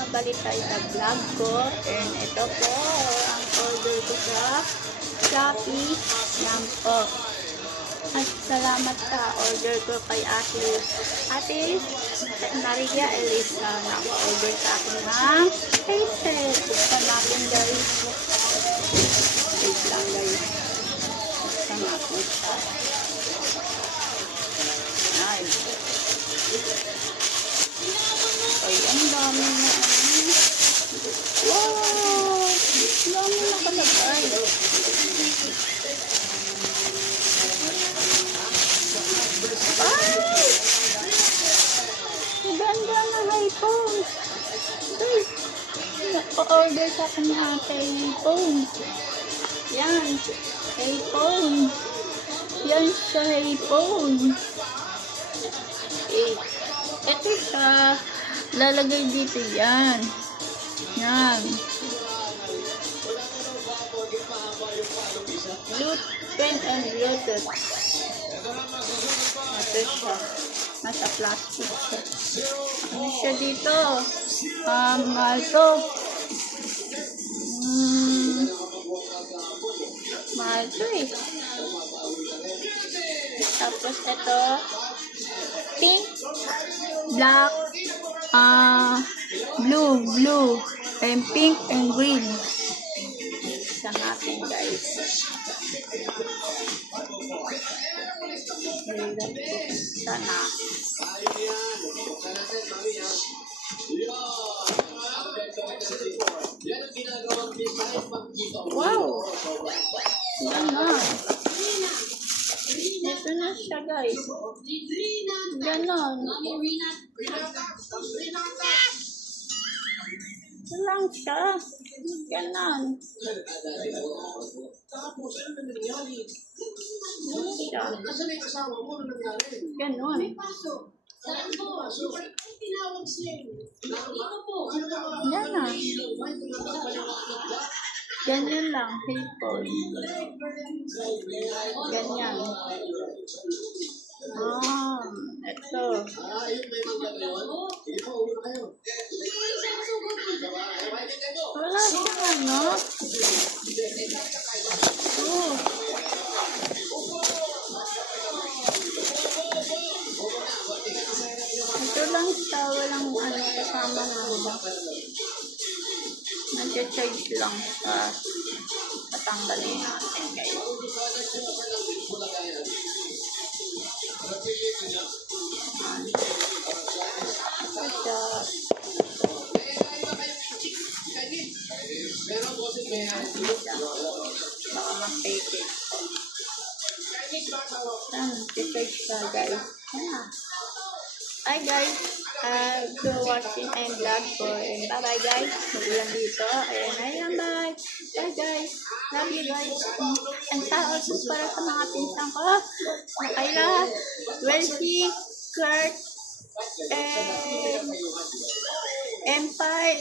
Babalik tayo sa vlog ko. And ito po ang order ko sa Shopee. Yan po. At salamat sa order ko kay Ate Maria Elisa. Naka-order sa akin ng headset. Buksan natin guys. Wait lang guys. Buksan natin siya. Nice. Ay, ang dami na. Wow! Ang dami na kalagay. Ay! Maganda na iPhone. Ay! Naka-order sa akin ng iPhone. Yan. iPhone. Yan sa iPhone. Ito siya. Lalagay dito yan. Yan. Pen and Bluetooth. Ito siya. Nasa plastic siya. Ano siya dito? Ito. Mahal ito eh. Tapos ito. Pink. Black. Blue. And pink and green. Isa natin guys. Sana. Wow! Yan na. Ito na siya guys. Ganon. Ito lang siya. Ganon. Ganon. Yan na. Ganyan lang. Headphone. Ganyan. Ito. Wala siya ano. Ito lang siya. Walang ano kasama na ba. Nag-charge lang sa patanggalin natin guys. Baka ma-fake it. Nag-charge ka guys. Hi guys. To watching and vlog ko. And bye bye guys. Magulang dito. Ayan, bye. Bye guys. Love you guys. And also para sa mga pinsan ko. Na Kayla, Welsie, Kurt, and Empire,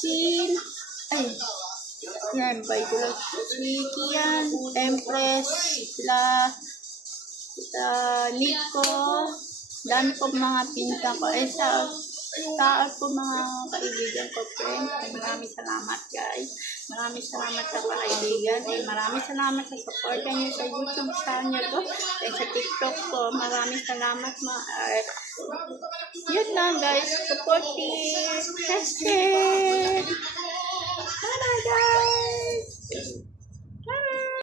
Chin. Ay. Yan, bye ko lang. Si Kian, Empress, sila Nico. Dami ko mga pinsan ko. Sa taas ko mga kaibigan ko, friends. Maraming salamat guys. Maraming salamat sa kaibigan. Maraming salamat sa support niyo sa YouTube channel ko. And sa TikTok ko. Maraming salamat. Yun lang guys. Supportive. Kasi